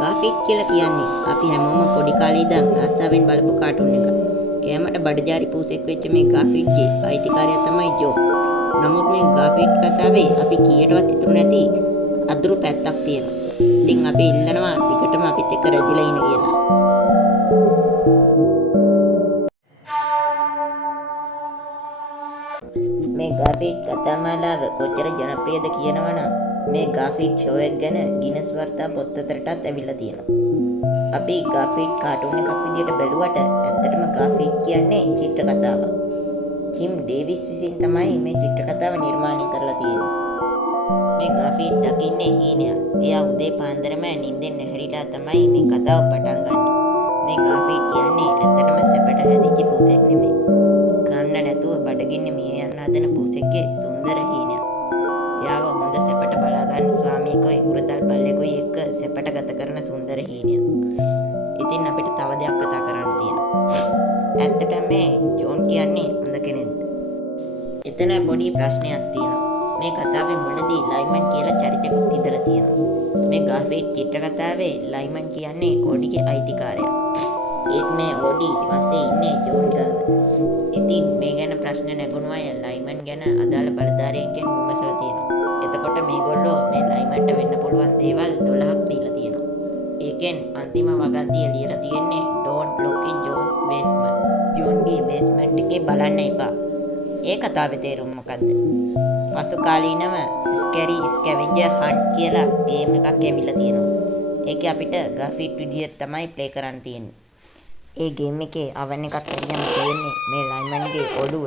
ගාෆිට් කියලා කියන්නේ අපි හැමෝම පොඩි කාලේ ඉඳන් ආසාවෙන් බලපු කාටුන් එකක්. කෑමට බඩජාරි පූසෙක් වෙච්ච මේ ගාෆිට්ගේ අයිතිකාරයා තමයි ජෝ. නමුත් මේ ගාෆිට් කතාවේ අපි කීයටවත් ඉතුරු නැති අදුරු පැත්තක් තියෙනවා. ඉතින් අපි ඉල්ලනවා දිගටම අපිත් එක්ක රැඳිලා ඉන්න කියලා. මේ ගාෆිට් කතාමාලාව කොච්චර ජනප්‍රියද කියනවනම් මේ ගාෆිට් ෂෝ එක ගැන ගිනස් වර්තා පොත්තරටත් ඇවිල්ලා තියෙනවා. අපි ගාෆිට් කාටුන් එකක් විදියට බැලුවට ඇත්තටම ගාෆිට් කියන්නේ චිත්‍ර කතාවක්. ජිම් ඩේවිස් විසින් තමයි මේ චිත්‍ර කතාව නිර්මාණය කරලා තියෙන්නේ. මේ ගාෆිට් දකින්නේ හීනයක්. එයා උදේ පාන්දරම නිින්දෙන් නැහැරිලා තමයි මේ කතාව පටන් ගන්නෙ. මේ ගාෆිට් කියන්නේ ඇත්තටම සැපට හැදිච්ච පූසෙක් නෙමෙයි. කන්න නැතුව බඩගින්න මිය යන්න හදන පූසෙක්ගේ සුන්දර හීනයක්. එයාව හොඳ සැපට බලාගන්න ස්වාමියෙකුයි උරතල් බල්ලෙකුයි එක්ක සැපට ගත කරන සුන්දර හීනයක්. ඉතින් අපිට තව දෙයක් කතා කරන්න තියෙනවා. ඇත්තටම මේ ජෝන් කියන්නේ හොඳ කෙනෙක්ද? එතන පොඩි ප්‍රශ්නයක් තියෙනවා. මේ කතාවේ මුලදී ලයිමන් කියලා චරිතෙකුත් ඉඳලා තියෙනවා. මේ ගාෆිට් චිත්‍ර කතාවේ ලයිමන් කියන්නේ ඕඩිගේ අයිතිකාරයා. ඒත් මේ ඕඩි පස්සේ ඉන්නේ ජෝන් ගාව. ඉතින් මේ ගැන ප්‍රශ්න නැගුණු අය ලයිමන් ගැන අදාළ බලධාරීන්ගෙන් විමසලා තියෙනවා. එතකොට මේගොල්ලෝ මේ ලයිමන්ට වෙන්න පුළුවන් දේවල් 12ක් දීලා තියෙනවා. ඒකෙන් අන්තිම වගන්තිය ලියලා තියෙන්නේ don't look in Jones basement. ජෝන්ගේ බේස්මන්ට් එකේ බලන්න එපා. ඒ කතාවේ තේරුම මොකද්ද? පසු කාලීනව ස්කැරි ස්කැවෙන්ජර් හන්ට් කියලා ගේම් එකක් ඇවිල්ලා තියෙනවා. ඒකේ අපිට ගාෆිට් විදියට තමයි ප්ලේ කරන්න තියෙන්නේ. ඒ ගේම් එකේ අවන් එකක් හරියම තියෙන්නේ මේ ලයිමන්ගේ ඔළුව.